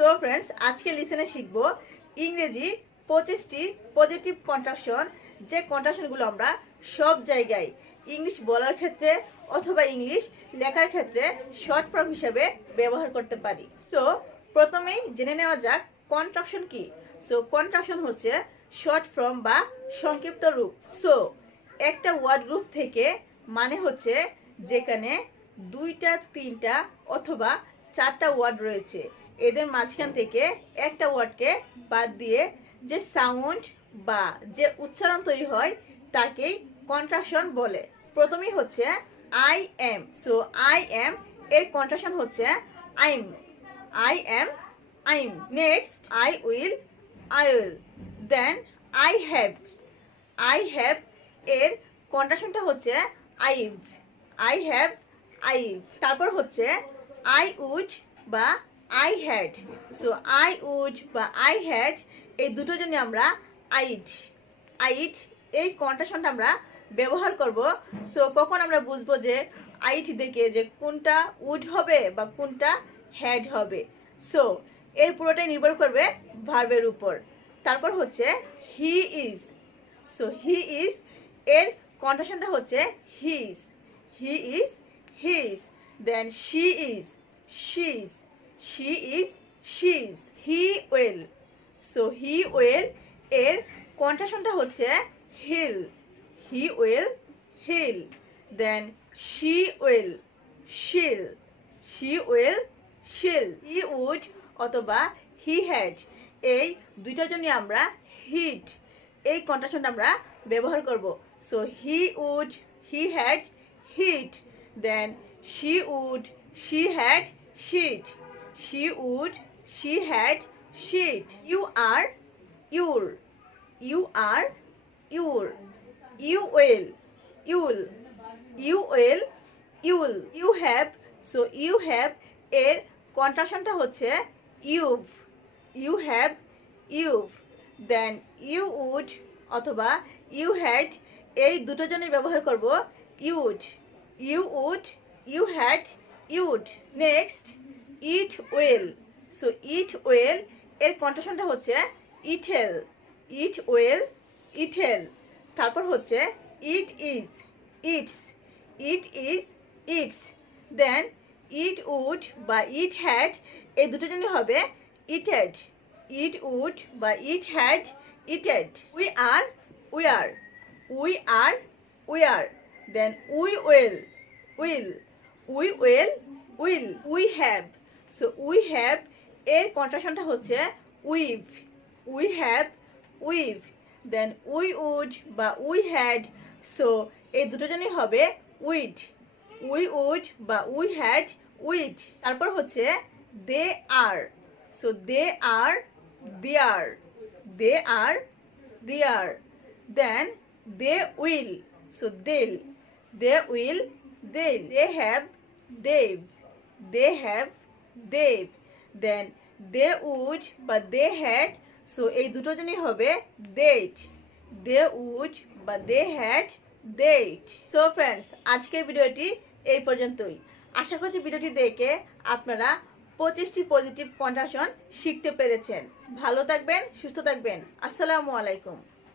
So friends, আজকে লিসেনে শিখব ইংরেজি 25টি পজিটিভ কন্ট্রাকশন, যে কন্ট্রাকশনগুলো আমরা সব জায়গায় ইংলিশ বলার ক্ষেত্রে অথবা ইংলিশ লেখার ক্ষেত্রে শর্ট ফর্ম হিসেবে ব্যবহার করতে পারি। সো প্রথমেই জেনে নেওয়া যাক কন্ট্রাকশন কি। সো কন্ট্রাকশন হচ্ছে শর্ট ফর্ম বা সংক্ষিপ্ত রূপ। সো একটা ওয়ার্ড গ্রুপ থেকে মানে হচ্ছে যেখানে দুইটা, তিনটা অথবা চারটা ওয়ার্ড রয়েছে, এদের মাঝখান থেকে একটা ওয়ার্ডকে বাদ দিয়ে যে সাউন্ড বা যে উচ্চারণ তৈরি হয় তাকেই কন্ট্রাকশন বলে। প্রথমেই হচ্ছে I am. So I am এর কন্ট্রাকশন হচ্ছে I'm. I am, I'm. Next I will, I will. Then I have. I have এর কন্ট্রাকশনটা হচ্ছে আইভ। I have, I've. তারপর হচ্ছে আই উড বা I had. So I would বা I had এই দুটোর জন্য আমরা আইড। আইড এই কন্ট্রাকশনটা আমরা ব্যবহার করব। সো কখন আমরা বুঝবো যে আইড দেখে যে কোনটা উড হবে বা কোনটা হ্যাড হবে। সো এর পুরোটাই নির্ভর করবে ভার্বের উপর। তারপর হচ্ছে he is. So he is এর কন্ট্রাকশনটা হচ্ছে he's. He is, he's. Then she is, she's. She is, she's. He will. So he will এর কন্ট্রাকশনটা হচ্ছে he'll. He will, he'll. Then she will, she'll. She will, she'll. He would অথবা he had এই দুইটার জন্য আমরা হিড এই কন্ট্রাকশনটা আমরা ব্যবহার করব। So he would, he had, he'd. Then she would, she had, she'd. She would, she had, she'd. You are, your. You are, your. You will, you'll. You will, you'll. You have, so you have এর কন্ট্রাকশনটা হচ্ছে you've. You have, you've. Then you would অথবা you had এই দুটোর জন্য ব্যবহার করব you'd. You would, you had, you'd. Next it will. So it will এর কন্ট্রাকশনটা হচ্ছে ইটেল। It will, it'll. তারপর হচ্ছে it is, it's. It is, it's. Then it would বা ইট হ্যাড এই দুটোর জন্য হবে ইটেড। ইট উড বা it had, it'd. We are, we are. We are, we are. Then we will, we'll. We will, we'll. We have. So we have এর কন্ট্রাকশনটা হচ্ছে we've. We have, we've. Then we would বা we had. So এই দুটো জন্যই হবে we'd. We would বা we had, we'd. তারপর হচ্ছে they are. So they are, they're. They are, they're. Then they will. So they'll. They will, del. They have, they've. They have, they've. Then they would বা they had. So এই দুটো জন্যই হবে that. They would বা they had, they'd. So friends, আজকের ভিডিওটি এই পর্যন্তই। আশা করছি ভিডিওটি দেখে আপনারা 25টি পজিটিভ কন্ট্রাকশন শিখতে পেরেছেন। ভালো থাকবেন, সুস্থ থাকবেন। আসসালামু আলাইকুম।